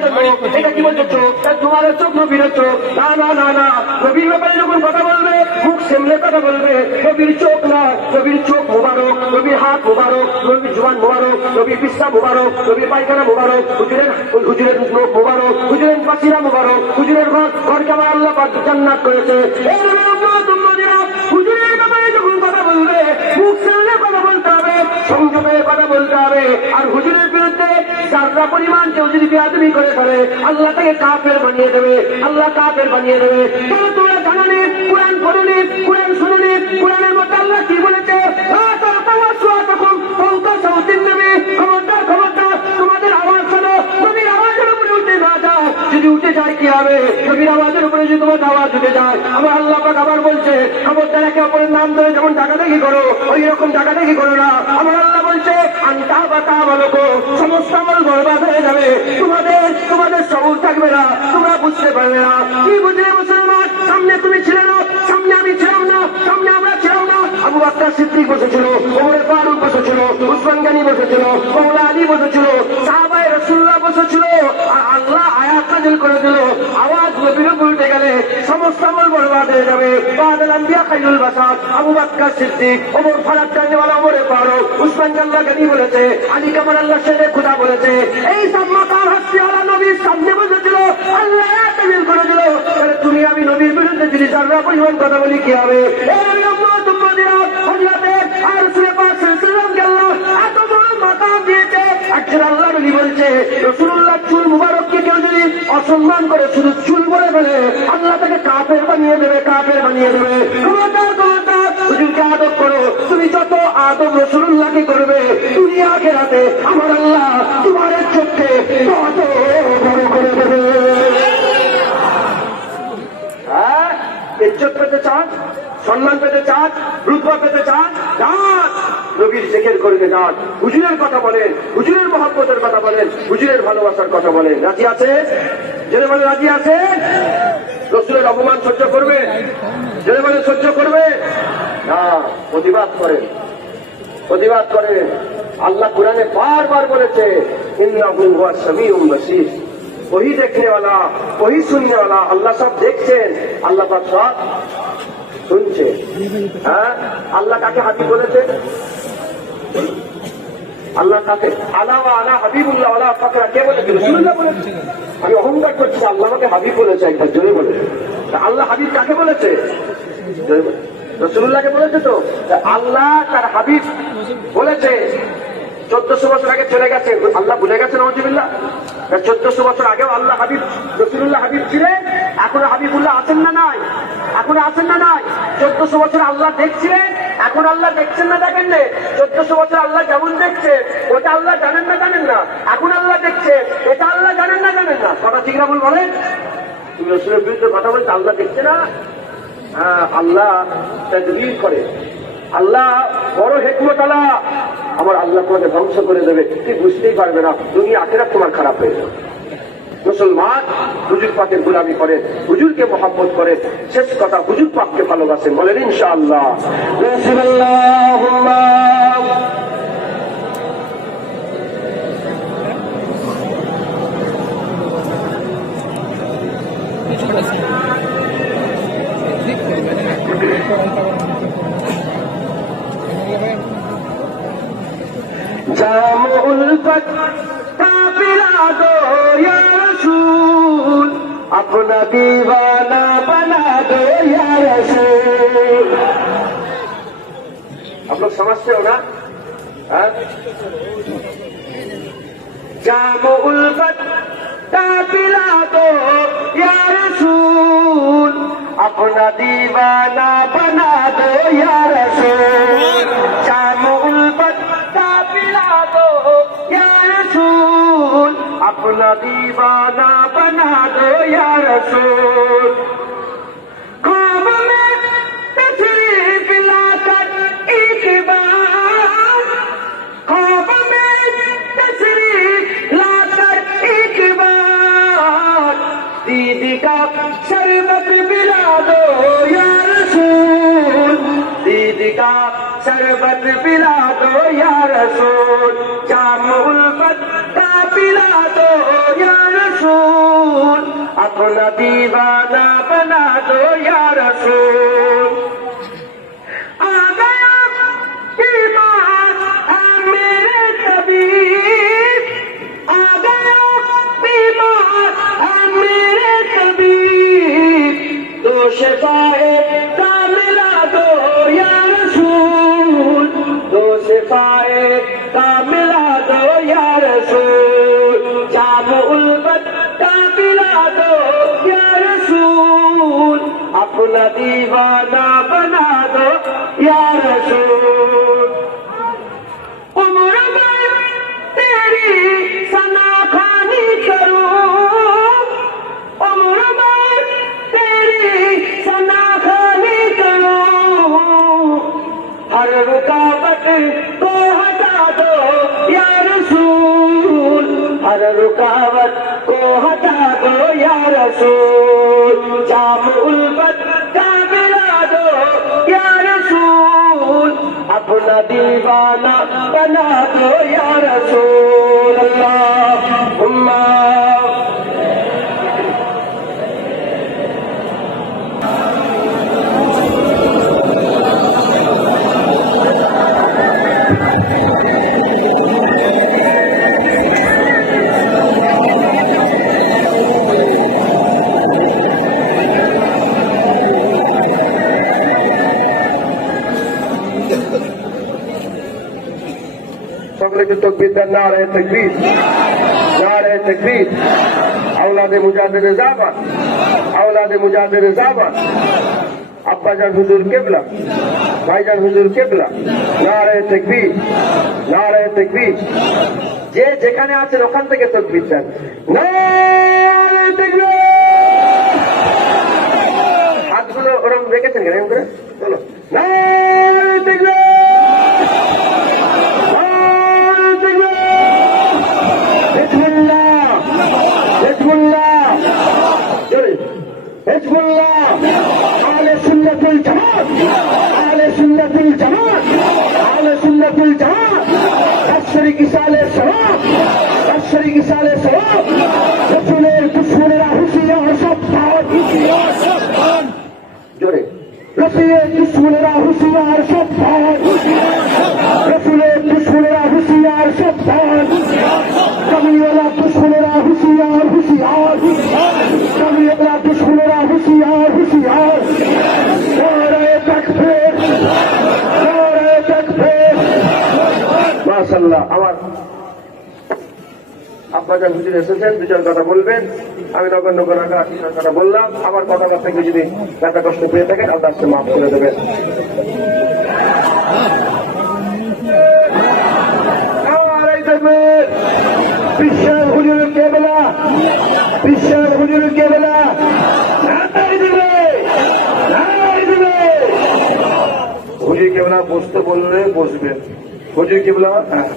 জন্য এটা সেমলে পাশিরা মোবারক হুজুরের ঘর, ঘরকে আমার করেছে। এই হুজুরের কথা বলবে, মুখ সামনে কথা বলতে হবে কথা বলতে হবে। আর হুজুরের বিরুদ্ধে যারা পরিমাণ কেউ যদি বেয়াদবি করে ফেলে, আল্লাহ তাকে কাফের বানিয়ে দেবে, আল্লাহ কাফের বানিয়ে দেবে। তোমরা জানানি কোরআন পড়ুনি কোরআন শুনুনি কোরআনের মতো আল্লাহ কি বলেছে? যদি উঠে যায়, কি হবে? নবীর আওয়াজের উপরে যদি তোমার আওয়াজ উঠে যায়, আমার আল্লাহ পাক আবার বলছে, খবরদার একে অপরের নাম ধরে যেমন ডাকাডাকি করো, ওই রকম ডাকাডাকি করো না। আমার আল্লাহ বলছে, আন্তা বাতা বলকো সমস্ত আমল বরবাদ হয়ে যাবে। তোমাদের তোমাদের সবুর থাকবে না, তোমরা বুঝতে পারবে না। কি বুঝলে মুসলমান? সামনে তুমি ছিলে না, সামনে আমি ছিলাম না, সামনে আমরা ছিলাম না। আবু বাক্কা সিদ্দিক বসেছিল বরবাদ হয়ে যাবে বাদল আম্বিয়া খাইরুল বাসাদ। আবু বাক্কা সিদ্দিক, ওমর ফারাক জানেওয়ালা ওমরে তুমি আমি নবীর বিরুদ্ধে যদি যারা পরিমাণ কথা বলি কি হবে? যদি অসম্মান করে শুধু চুল বলে ফেলে, আল্লাহ তাকে কাফের বানিয়ে দেবে কাপের বানিয়ে দেবে। তুমি আখেরাতে আমার আল্লাহ তোমার করে দেবে। হ্যাঁ? পেতে সম্মান পেতে চান রুতবা পেতে চান নবীর জেকের করবে নাচ হুজুরের কথা বলেন, হুজুরের মহাব্বতের কথা বলেন, হুজুরের ভালোবাসার কথা বলেন। রাজি আছে? জেনে বলে রাজি আছে? রসুলের অপমান সহ্য করবে? জেনে বলে সহ্য করবে? না, প্রতিবাদ করেন। প্রতিবাদ করেন। আল্লাহ কোরআনে বারবার বলেছে ওই দেখনে ওলা ওই শুনে ওলা আল্লাহ সব দেখছেন, আল্লাহ সব শুনছে হ্যাঁ? আল্লাহ কাকে হাতি বলেছে? আল্লাহ কাকে আলাওয়া আলা হাবিবুল্লাহ আলা ফাকরা, কে বলেছে রাসূলুল্লাহ বলেছে। আমি অহংকার করছি আল্লাহ আমাকে হাবিব বলেছে একবার, জোরে বলেছে তা আল্লাহ হাবিব কাকে বলেছে? রসুল্লাহকে বলেছে তা? আল্লাহ তার হাবিব বলেছে, চোদ্দশো বছর আগে চলে গেছে। আল্লাহ ভুলে গেছে নজিবুল্লাহ চোদ্দশো বছর আগেও আল্লাহ হাবিব রসুল্লাহ হাবিব ছিলেন, এখনও হাবিবুল্লাহ আছেন না নাই? এখনও আছেন না নাই? চোদ্দশো বছর আল্লাহ দেখছিলেন এখন আল্লাহ দেখছেন না দেখেন না? চোদ্দশো বছর আল্লাহ যেমন দেখছে ওটা আল্লাহ জানেন না জানেন না। এখন আল্লাহ দেখছে এটা আল্লাহ জানেন না জানেন না। কথা ঠিক না বলেন? তুমি রসুলের বিরুদ্ধে কথা বলছো আল্লাহ দেখছে না? হ্যাঁ, আল্লাহ তদবির করে। আল্লাহ বড় হেকমত আল্লাহ আমার আল্লাহ তোমাকে ধ্বংস করে দেবে। তুই বুঝতেই পারবে না দুনিয়া আখেরাত তোমার খারাপ হয়ে যাবে। মুসলমান হুজুর পাকে গুলামি করে, হুজুরকে মোহাম্মত করে, শেষ কথা হুজুর পাককে ভালোবাসে বলেন ইনশাআল্লাহ। জামুল পাক পাপিলা अपना दीवाना बना दो या रसूल आप लोग समझते हो ना हाँ? जामो उल्फत काफिला दो या रसूल अपना दीवाना बना दो या रसूल जामो اپنا دیوانہ بنا دو یا رسول۔ خواب میں تشریف لا ایک بار۔ خواب میں تشریف لا ایک بار۔ دیدی کا شربت بلا دو یا رسول۔ دیدی کا شربت بلا دو یا رسول۔ چار الفت पिला दो या रसूल अपना दीवाना बना दो या रसूल आ गया बीमार है मेरे तबीब आ गया बीमार है मेरे तबीब दो शिफाए का मिला दो या रसूल दो शिफाए का मिला दो या रसूल اپنا دیوانہ بنا دو یا رسول۔ عمر میں تیری سنا کھانی کروں۔ عمر میں تیری سنا کھانی کروں۔ ہر رکاوٹ کو ہٹا دو یا رسول۔ ہر رکاوٹ کو ہٹا دو یا رسول۔ جام البر अपना दीवाना बना दो या रसूल अल्लाह সকলেকে তকবির দেন না রে তকবির না রে তকবির। আওলাদে মুজাহিদের জামান আওলাদে মুজাহিদের জামান আব্বাজান হুজুর কেবলা, ভাইজান হুজুর কেবলা না রে তকবির না রে তকবির। যে যেখানে আছেন ওখান থেকে তকবির দেন না রে তকবীর! হাতগুলো ওরকম রেখেছেন কেন এরকম করে চলো না রে তকবীর! হিজবুল্লাহ হিজবুল্লাহ হিজবুল্লাহ আলে সুন্নাতুল জামাত আলে সুন্নাতুল জামাত আলে সুন্নাতুল জামাত আশরিক ইসালে সওয়াব আশরিক ইসালে সওয়াব রসুলের দুশ্মনেরা হুঁশিয়ার সাবধান জোরে। রসুলের দুশ্মনেরা হুঁশিয়ার সাবধান হুঁশিয়ার সাবধান কমিওয়ালা দুশ্মনেরা হুঁশিয়ার হুঁশিয়ার কমিওয়ালা দুশ্মনেরা হুঁশিয়ার হুঁশিয়ার নারে তাকবীর নারে তাকবীর মাশাআল্লাহ আমার আব্বাজান হুজুর এসেছেন, দুজন কথা বলবেন। আমি নগণ্য রাখা কিছুটা কথা বললাম। আমার কথাবার্তা কেউ যদি ব্যথা কষ্ট পেয়ে থাকেন, আল্লাহ আজকে মাফ করে দেবেন। আমার এই দেখবেন বিশ্বের হুজুর কেবলা। বিশ্বের হুজুর কেবলা হুজুর কেবলা বসতে বললে বসবেন। হুজুর কেবলা হ্যাঁ